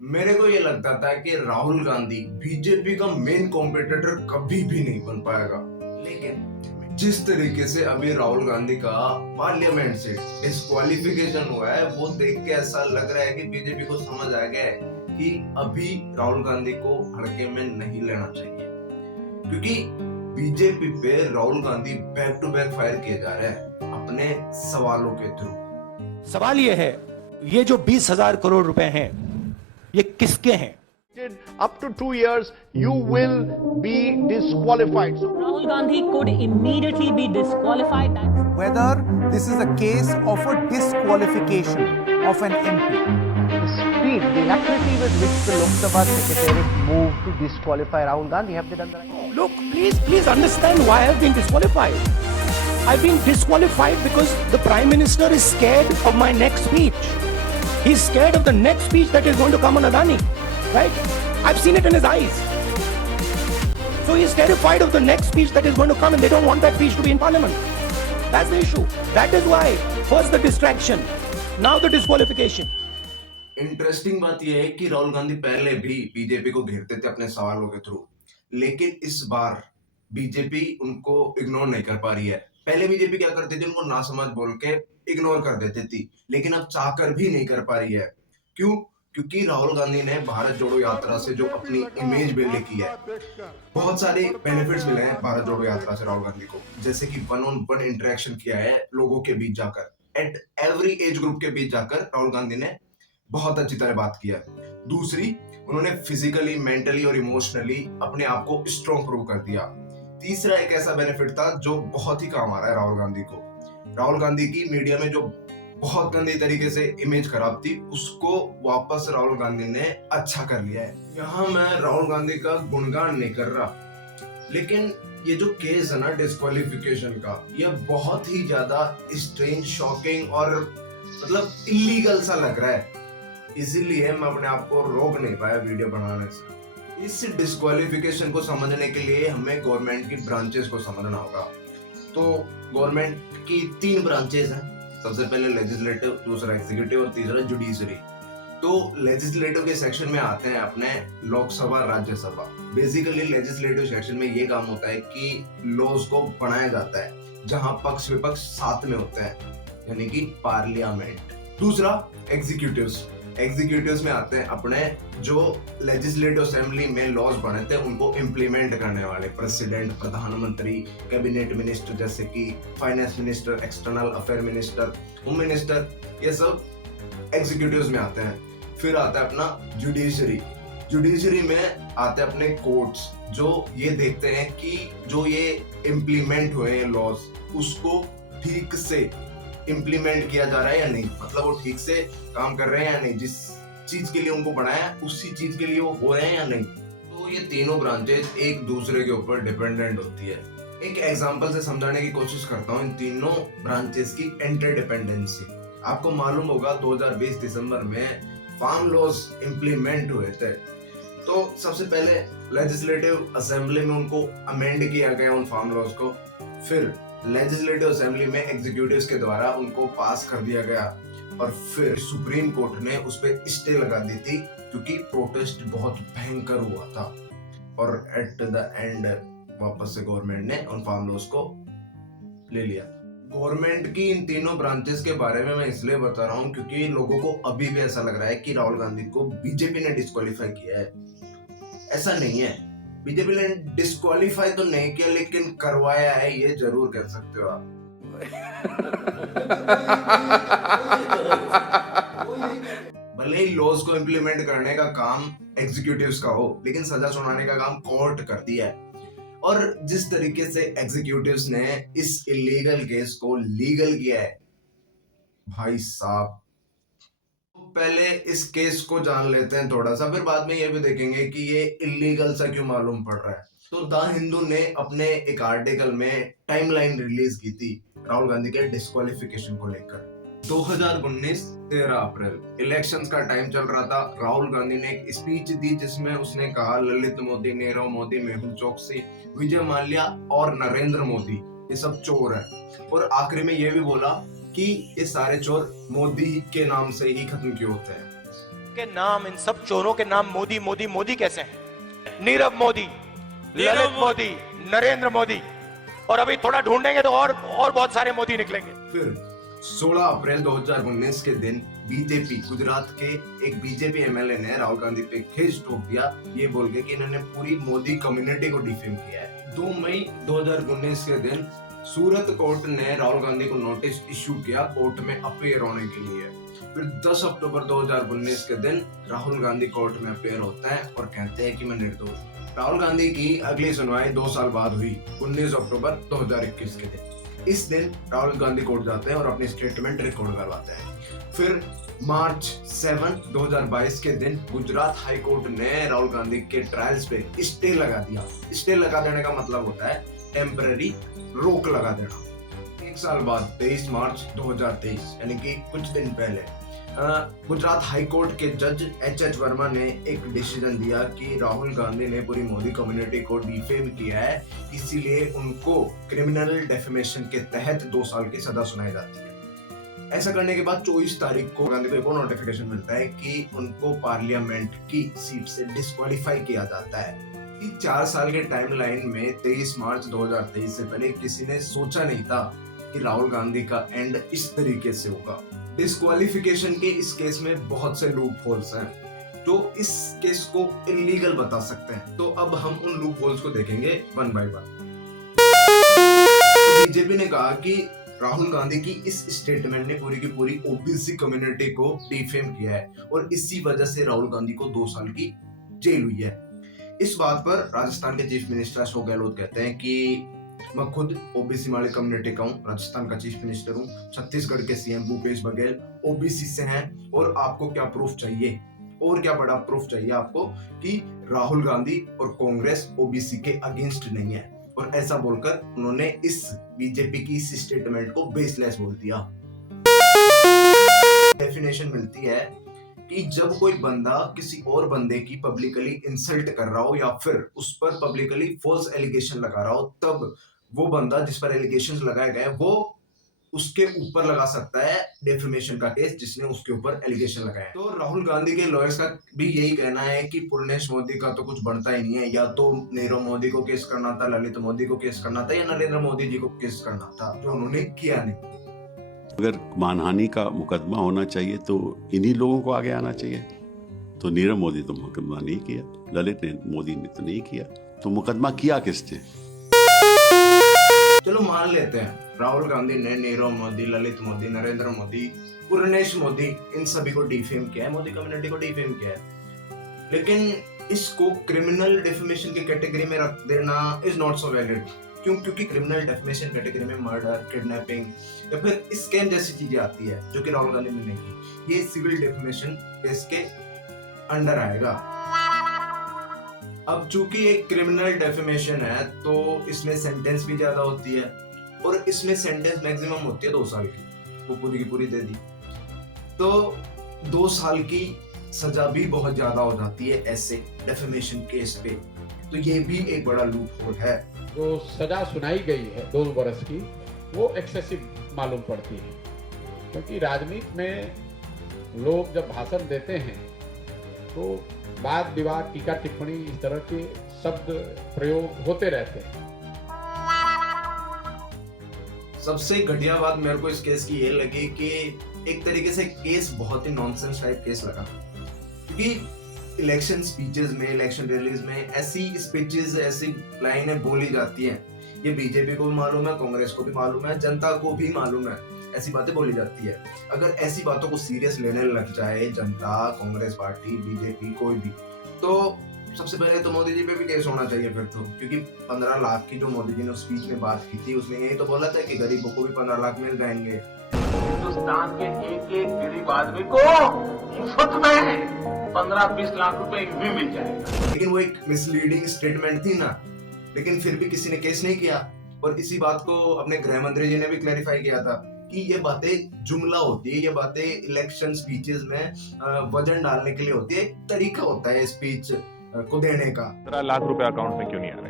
मेरे को ये लगता था कि राहुल गांधी बीजेपी का मेन कॉम्पिटिटर कभी भी नहीं बन पाएगा, लेकिन जिस तरीके से अभी राहुल गांधी का पार्लियामेंट से डिस्क्वालिफिकेशन हुआ है वो देख के ऐसा लग रहा है कि बीजेपी को समझ आ गया है कि अभी राहुल गांधी को हल्के में नहीं लेना चाहिए, क्योंकि बीजेपी पे Rahul Gandhi back to back fire किए जा रहे हैं अपने सवालों के थ्रू। सवाल ये है, ये जो 20,000 करोड़ रुपए हैं ये किसके हैं? Up to 2 years, you will be disqualified. Rahul Gandhi could immediately be disqualified. Whether this is a case of a disqualification of an MP. The speed, the activity with which the Lok Sabha Secretariat moved to disqualify Rahul Gandhi, have they done the right? Look, please understand why I've been disqualified. I've been disqualified because the Prime Minister is scared of my next speech. He's scared of the next speech that is going to come on Adani, right? I've seen it in his eyes. So he's terrified of the next speech that is going to come, and they don't want that speech to be in Parliament. That's the issue. That is why first the distraction, now the disqualification. Interesting बात यह है कि राहुल गांधी पहले भी BJP को घेरते थे अपने सवालों के थ्रू, लेकिन इस बार बीजेपी उनको इग्नोर नहीं कर पा रही है। पहले बीजेपी क्या करती थी, उनको नासमझ बोल के इग्नोर कर देती थी, लेकिन अब चाहकर भी नहीं कर पा रही है। क्यों? क्योंकि राहुल गांधी ने भारत जोड़ो यात्रा से जो अपनी इमेज बिल्ड की है, बहुत सारे बेनिफिट्स मिले हैं भारत जोड़ो यात्रा से राहुल गांधी को, जैसे कि वन ऑन वन इंटरेक्शन किया है लोगों के बीच जाकर, एट एवरी एज ग्रुप के बीच जाकर राहुल गांधी ने बहुत अच्छी तरह बात किया। दूसरी, उन्होंने फिजिकली, मेंटली और इमोशनली अपने आप को स्ट्रॉन्ग प्रूव कर दिया। तीसरा एक ऐसा बेनिफिट था जो बहुत ही काम आ रहा है राहुल गांधी को। राहुल गांधी की मीडिया में जो बहुत गंदी तरीके से इमेज खराब थी, उसको वापस राहुल गांधी ने अच्छा कर लिया है। यहाँ मैं राहुल गांधी का गुणगान नहीं कर रहा, लेकिन ये जो केस है ना डिस्क्वालिफिकेशन का, ये बहुत ही ज्यादा स्ट्रेंज, शॉकिंग और मतलब इलीगल सा लग रहा है। इसीलिए मैं अपने आप को रोक नहीं पाया वीडियो बनाने से। इस डिस्क्वालिफिकेशन को समझने के लिए हमें गवर्नमेंट की ब्रांचेस को समझना होगा। तो गवर्नमेंट की 3 ब्रांचेस हैं, सबसे पहले लेजिस्लेटिव, दूसरा एग्जीक्यूटिव और तीसरा जुडिशरी। तो लेजिस्लेटिव के सेक्शन में आते हैं अपने Lok Sabha, Rajya Sabha. Basically legislative section में ये काम होता है कि लॉज को बनाया जाता है जहां पक्ष विपक्ष साथ में होते हैं, यानी कि पार्लियामेंट। दूसरा एग्जीक्यूटिव्स में आते हैं अपने जो लेजिस्लेटिव असेंबली में लॉज बने थे उनको इम्प्लीमेंट करने वाले, प्रेसिडेंट, प्रधानमंत्री, कैबिनेट मिनिस्टर जैसे कि finance minister, external affair minister, home minister, ये सब एग्जीक्यूटिव्स में आते हैं। फिर आता है अपना जुडिशरी में आते हैं अपने कोर्ट्स, जो ये देखते हैं कि जो ये इम्प्लीमेंट हुए हैं लॉज उसको ठीक से इम्प्लीमेंट किया जा रहा है या नहीं, मतलब वो ठीक से काम कर रहे हैं या नहीं, जिस चीज के लिए उनको बनाया उसी चीज के लिए वो हो रहे हैं या नहीं। तो ये तीनों ब्रांचेस एक दूसरे के ऊपर डिपेंडेंट होती है। एक एग्जांपल से समझाने की कोशिश करता हूँ इन तीनों ब्रांचेस की इंटरडिपेंडेंसी। आपको मालूम होगा 2020 दिसंबर में फार्म लॉज इम्प्लीमेंट हुए थे। तो सबसे पहले लेजिस्लेटिव असेंबली में उनको अमेंड किया गया उन फार्म लॉज को, फिर लेजिस्लेटिव असेंबली में एग्जीक्यूटिव्स के द्वारा उनको पास कर दिया गया, और फिर सुप्रीम कोर्ट ने उस पर स्टे लगा दी थी क्योंकि प्रोटेस्ट बहुत भयंकर हुआ था, और एट द एंड वापस से गवर्नमेंट ने उन फार्म लॉज को ले लिया। गवर्नमेंट की इन तीनों ब्रांचेस के बारे में मैं इसलिए बता रहा हूँ क्योंकि लोगों को अभी भी ऐसा लग रहा है कि राहुल गांधी को बीजेपी ने डिस्क्वालीफाई किया है। ऐसा नहीं है, बीजेपी ने डिस्क्वालीफाई तो नहीं किया लेकिन करवाया है, ये जरूर कह सकते हो आप। भले ही लॉज को इम्प्लीमेंट करने का काम एग्जीक्यूटिव्स का हो, लेकिन सजा सुनाने का काम कोर्ट करती है। और जिस तरीके से एग्जीक्यूटिव्स ने इस इलीगल केस को लीगल किया है, भाई साहब, पहले इस केस को जान लेते हैं थोड़ा सा, फिर बाद में ये भी देखेंगे कि ये इलीगल सा क्यों मालूम पड़ रहा है। तो द हिंदू ने अपने एक आर्टिकल में टाइमलाइन रिलीज की थी राहुल गांधी के डिस्क्वालिफिकेशन को लेकर। 2019 13 अप्रैल इलेक्शंस का टाइम चल रहा था। राहुल गांधी ने एक स्पीच दी जिसमें उसने कहा ललित मोदी, नीरव मोदी, मेहुल चोकसी, विजय माल्या और नरेंद्र मोदी ये सब चोर हैं, और आखिरी में ये भी बोला कि ये सारे चोर मोदी के नाम से ही खत्म किए होते हैं। के नाम, इन सब चोरों के नाम मोदी मोदी मोदी कैसे हैं? नीरव मोदी, ललित मोदी, नरेंद्र मोदी, और अभी थोड़ा ढूंढेंगे तो और बहुत सारे मोदी निकलेंगे। फिर 16 अप्रैल 2019 के दिन बीजेपी गुजरात के एक बीजेपी एमएलए ने राहुल गांधी पे केस ठोक दिया, ये बोल के कि इन्होंने पूरी मोदी कम्युनिटी को डिफेम किया है। 2 मई 2019 के दिन सूरत कोर्ट ने राहुल गांधी को नोटिस इशू किया कोर्ट में अपीयर होने के लिए। फिर 10 अक्टूबर 2019 के दिन राहुल गांधी कोर्ट में अपीयर होता है और कहते हैं कि मैं निर्दोष हूं। राहुल गांधी की अगली सुनवाई 2 साल बाद हुई, 19 अक्टूबर 2021 के दिन। इस दिन राहुल गांधी कोर्ट जाते हैं और अपनी स्टेटमेंट रिकॉर्ड करवाते हैं। फिर मार्च 7, 2022 के दिन गुजरात हाई कोर्ट ने राहुल गांधी के ट्रायल्स पे स्टे लगा दिया। स्टे लगा देने का मतलब होता है टेम्पररी रोक लगा देना। 1 साल बाद 23 मार्च 2023 यानी कि कुछ दिन पहले गुजरात हाई कोर्ट के जज एच वर्मा ने एक डिसीजन दिया कि राहुल गांधी ने पूरी मोदी कम्युनिटी को डिफेम किया है, इसीलिए उनको क्रिमिनल डेफेमेशन के तहत 2 साल की सजा सुनाई जाती है। ऐसा करने के बाद 24 तारीख को गांधी को एक और नोटिफिकेशन मिलता है कि उनको पार्लियामेंट की सीट से डिस्क्वालीफाई किया जाता है। 4 साल के टाइमलाइन में 23 मार्च 2023 से पहले किसी ने सोचा नहीं था कि राहुल गांधी का एंड इस तरीके से होगा। डिस्क्वालिफिकेशन के इस केस में बहुत से लूप होल्स हैं जो इस केस को इलीगल बता सकते हैं। तो अब हम उन लूप होल्स को देखेंगे वन बाय वन। बीजेपी ने कहा कि राहुल गांधी की इस स्टेटमेंट ने पूरी की पूरी ओबीसी कम्युनिटी को डिफेम किया है और इसी वजह से राहुल गांधी को 2 साल की जेल हुई है। इस बात पर राजस्थान के चीफ मिनिस्टर अशोक गहलोत कहते हैं कि मैं खुद ओबीसी वाली कम्युनिटी का हूँ, राजस्थान का चीफ मिनिस्टर हूँ, छत्तीसगढ़ के सीएम भूपेश बघेल ओबीसी से हैं और आपको क्या प्रूफ चाहिए और क्या बड़ा प्रूफ चाहिए आपको कि राहुल गांधी और कांग्रेस ओबीसी के अगेंस्ट नहीं है। और ऐसा बोलकर उन्होंने इस बीजेपी की इस स्टेटमेंट को बेसलेस बोल दिया। डेफिनेशन मिलती है कि जब कोई बंदा किसी और बंदे की पब्लिकली इंसल्ट कर रहा हो या फिर उस पर पब्लिकली फॉल्स एलिगेशन लगा रहा हो, तब वो बंदा जिस पर एलिगेशंस लगाए गए वो उसके ऊपर लगा सकता है डेफेमेशन का केस जिसने उसके ऊपर एलिगेशन लगाया। तो राहुल गांधी के लॉयर्स का भी यही कहना है कि पूर्णेश मोदी का तो कुछ बनता ही नहीं है, या तो नीरव मोदी को केस करना था, ललित मोदी को केस करना था, या नरेंद्र मोदी जी को केस करना था, जो उन्होंने किया नहीं। अगर मानहानि का मुकदमा होना चाहिए तो इन्हीं लोगों को आगे आना चाहिए। तो नीरव मोदी तो मुकदमा नहीं किया, ललित मोदी ने तो नहीं किया, तो मुकदमा किया किसने? चलो मान लेते हैं राहुल गांधी ने नीरव मोदी, ललित मोदी, नरेंद्र मोदी, पूर्णेश मोदी, इन सभी को डिफेम किया है, मोदी कम्युनिटी को डिफेम किया है, लेकिन इसको क्रिमिनल डेफेमेशन की कैटेगरी में रख देना इज नॉट सो वैलिड। क्यों? क्योंकि क्रिमिनल डेफेमेशन कैटेगरी में मर्डर, किडनैपिंग या फिर स्कैम जैसी चीजें आती है जो कि राहुल गांधी ने नहीं की। ये सिविल डेफेमेशन केस के अंडर आएगा। अब चूंकि एक क्रिमिनल डेफेमेशन है तो इसमें सेंटेंस भी ज्यादा होती है और इसमें सेंटेंस मैक्सिमम होती है 2 साल की, वो पूरी की पूरी दे दी तो 2 साल की सजा भी बहुत ज्यादा हो जाती है ऐसे डेफेमेशन केस पे। तो ये भी एक बड़ा लूप होल है। जो सजा सुनाई गई है 2 वर्ष की, वो एक्सेसिव मालूम पड़ती है, क्योंकि राजनीति में लोग जब भाषण देते हैं तो वाद विवाद, टीका टिप्पणी, इस तरह के शब्द प्रयोग होते रहते हैं। सबसे घटिया बात मेरे को इस केस की ये लगी कि एक तरीके से केस बहुत ही नॉनसेंस टाइप केस लगा, क्योंकि इलेक्शन स्पीचेस में, इलेक्शन रैलीज में ऐसी स्पीचेस, ऐसी लाइनें बोली जाती हैं, ये बीजेपी को भी मालूम है, कांग्रेस को भी मालूम है, जनता को भी मालूम है, ऐसी बातें बोली जाती है। अगर ऐसी बातों को सीरियस लेने लग जाए जनता, कांग्रेस पार्टी, बीजेपी, कोई भी, तो सबसे पहले तो मोदी जी पे भी केस होना चाहिए फिर तो, क्योंकि 15 लाख की जो मोदी जी ने उस स्पीच में बात की थी उसमें यही तो बोला था कि गरीबों को भी 15 लाख मिल जाएंगे। हिंदुस्तान के एक गरीब आदमी को मुफ्त में 15-20 लाख रुपए भी मिल जाएगा। लेकिन वो एक मिसलीडिंग स्टेटमेंट थी ना, लेकिन फिर भी किसी ने केस नहीं किया। और इसी बात को अपने गृह मंत्री जी ने भी क्लैरिफाई किया था कि ये बातें जुमला होती है, ये बातें इलेक्शन स्पीचेस में वजन डालने के लिए होती है, एक तरीका होता है स्पीच को देने का। 15 लाख रुपए अकाउंट में क्यों नहीं आ रहे?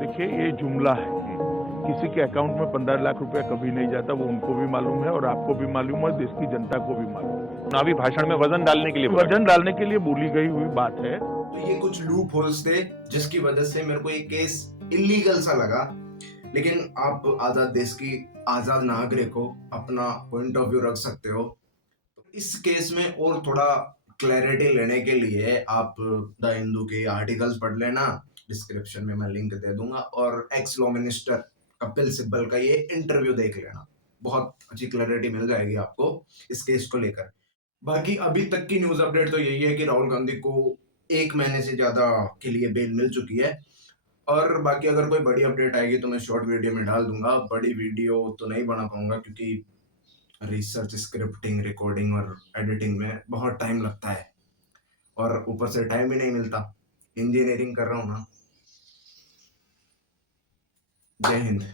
देखिए, ये जुमला है, किसी के अकाउंट में 15 लाख रुपया कभी नहीं जाता, वो उनको भी मालूम है और आपको भी मालूम है, देश की जनता को भी मालूम है। चुनावी भाषण में वजन डालने के लिए बोली गई हुई बात है। तो ये कुछ लूप होल्स थे जिसकी वजह से मेरे को ये केस इलीगल सा लगा, लेकिन आप आजाद देश की आजाद नागरिक हो, अपना पॉइंट ऑफ व्यू रख सकते हो। इस केस में और थोड़ा क्लैरिटी लेने के लिए आप द हिंदू के आर्टिकल्स पढ़ लेना, डिस्क्रिप्शन में मैं लिंक दे दूंगा, और x law minister Kapil Sibal का ये इंटरव्यू देख लेना, बहुत अच्छी क्लैरिटी मिल जाएगी आपको इस केस को लेकर। बाकी अभी तक की न्यूज अपडेट तो यही है कि राहुल गांधी को 1 महीने से ज्यादा के लिए बेल मिल चुकी है, और बाकी अगर कोई बड़ी अपडेट आएगी तो मैं शॉर्ट वीडियो में डाल दूंगा। बड़ी वीडियो तो नहीं बना पाऊंगा क्योंकि रिसर्च, स्क्रिप्टिंग, रिकॉर्डिंग और एडिटिंग में बहुत टाइम लगता है, और ऊपर से टाइम भी नहीं मिलता, इंजीनियरिंग कर रहा हूँ ना। जय हिंद।